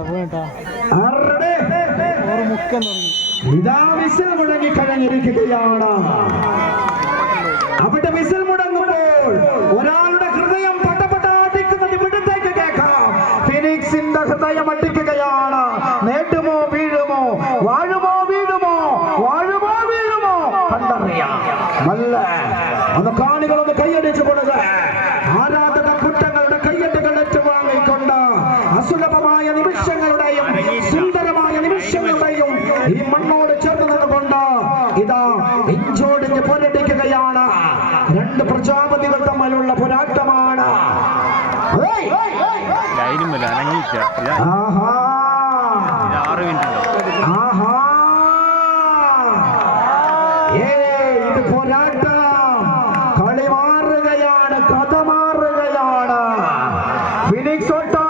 ആരുടെ? മുക്കം തുടങ്ങി. ഇതാ വിസിൽ കഴിഞ്ഞിരിക്കുകയാണ്. അവിടെ വിസിൽ മുടങ്ങുമ്പോൾ ഒരാളുടെ ഹൃദയം പട്ടപട്ടാടിക്കുന്നത് ഇവിടത്തേക്ക് കേൾക്കാം. ഫിനിക്സിന്റെ ഹൃദയം അട്ടിക്കുകയാണ് നേടുമോ വീഴുമോ? വാഴുമോ വീഴുമോ? വാഴുമോ വീഴുമോ? കണ്ടറിയാം. നല്ല. ഒന്ന് കാണികളൊന്ന് കൈയടിച്ചു കൊടുക്ക. രണ്ട് പ്രജാപതികൾ തമ്മിലുള്ള പോരാട്ടമാണ്. ഇത് പോരാട്ടം. കളി മാറുകയാണ് കഥ മാറുകയാണ്. ഫിനിക്സ് ഒട്ടാച്ചി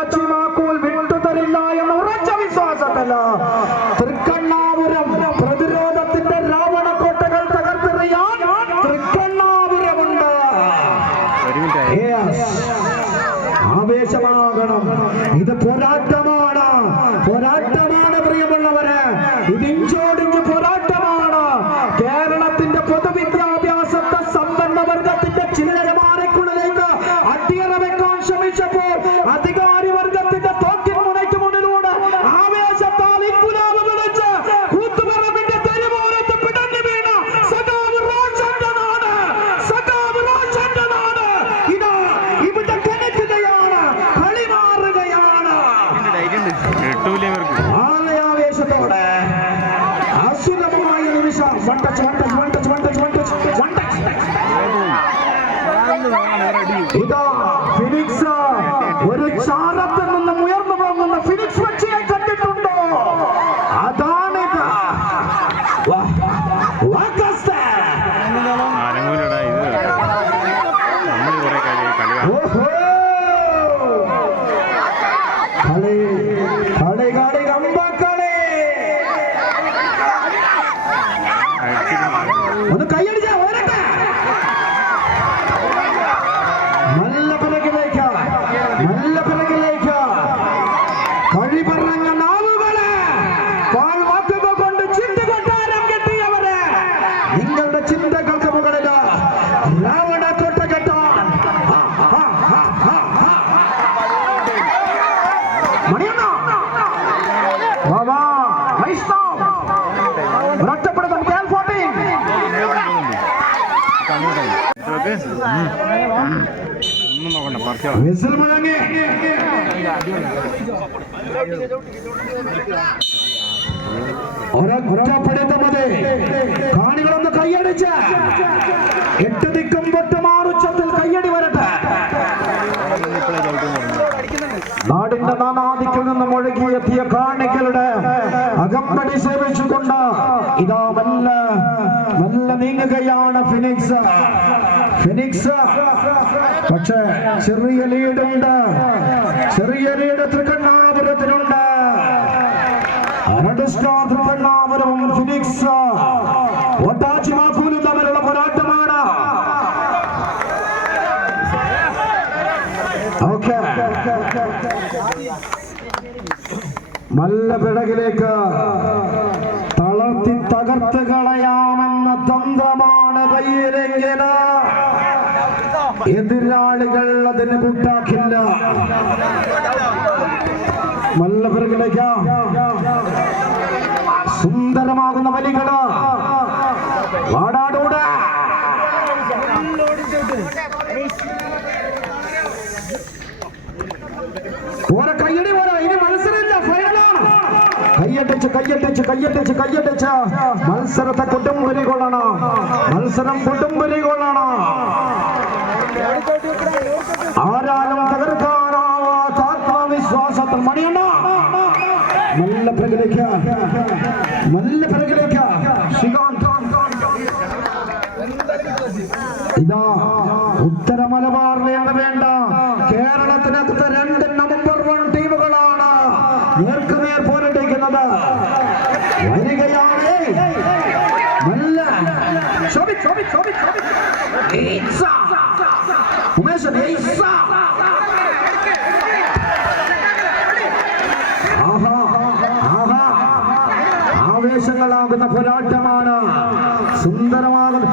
ಇದೆ One touch, one touch, one touch, one touch, one touch, one touch. இது பினிக்ஸ் ஒரு சாரத்தில் ഉം. ഒന്നും നോക്കണ്ട പറിച്ചോ. മുഴങ്ങി ഒരൊറ്റപ്പെടുത്ത മതി. കാണികളൊന്ന് കൈയടിച്ച്. എട്ട് ദിക്കും പൊട്ട് മാറുച്ചത്തിൽ കയ്യടി വരട്ടെ. നാടിന്റെ നാനാദിക്കിൽ നിന്നും ഒഴുകിയെത്തിയ കാണികളുടെ അകമ്പടി സേവിച്ചുകൊണ്ട് ഇതാ മെല്ல നല്ല നീങ്ങുകയാണ് ഫിനിക്സ്. ഫിനിക്സ് പക്ഷേ ചെറിയ ലീഡുണ്ട് ചെറിയ ലീഡ് തൃക്കണ്ണാപുരത്തിനുണ്ട്. സ്റ്റാർ തൃക്കണ്ണാപുരവും ഫിനിക്സ് ഒട്ടാച്ചി മാക്കൂലും തമ്മിലുള്ള പോരാട്ടമാണ്. ഓക്കെ നല്ല പിടകിലേക്ക് തളർത്തി തകർത്ത് കളയാമെന്ന തന്ത്രമാണ് കയ്യിലെങ്കിൽ എതിരാളികൾ അതിന് കൂട്ടാക്കില്ല. നല്ല പിറകിലേക്ക് സുന്ദരമാകുന്ന വലികൾ വാടാടൂട. ഓരോ കയ്യടി പോരാ ഇനി മത്സരമില്ല ഫൈനലാണ് കയ്യടിച്ച് കയ്യടിച്ച് കയ്യടിച്ച് കയ്യടിച്ച്. മത്സരത്തെ കൊട്ടും കൊള്ളണം. മത്സരം കൊട്ടും കൊള്ളണം. ആരാലും തകർക്കാനാവാത്ത ആത്മവിശ്വാസത്തിൽ മണിയണ്ണ നല്ല പ്രകടിക്ക നല്ല പ്രകടിക്ക ശ്രീകാന്ത് ഇതാ ഉത്തര മലബാറിലെയാണ് വേണ്ട കേരളത്തിനകത്ത് രണ്ട് നമ്പർ വൺ ടീമുകളാണ് നേർക്കുനേർ പോരടിക്കുന്നത് വരികയാണ് നല്ല ശോഭി, ശോഭി, ശോഭി, ആഹാ ആഹാ ആവേശങ്ങളാകുന്ന പോരാട്ടമാണ് സുന്ദരമാകുന്ന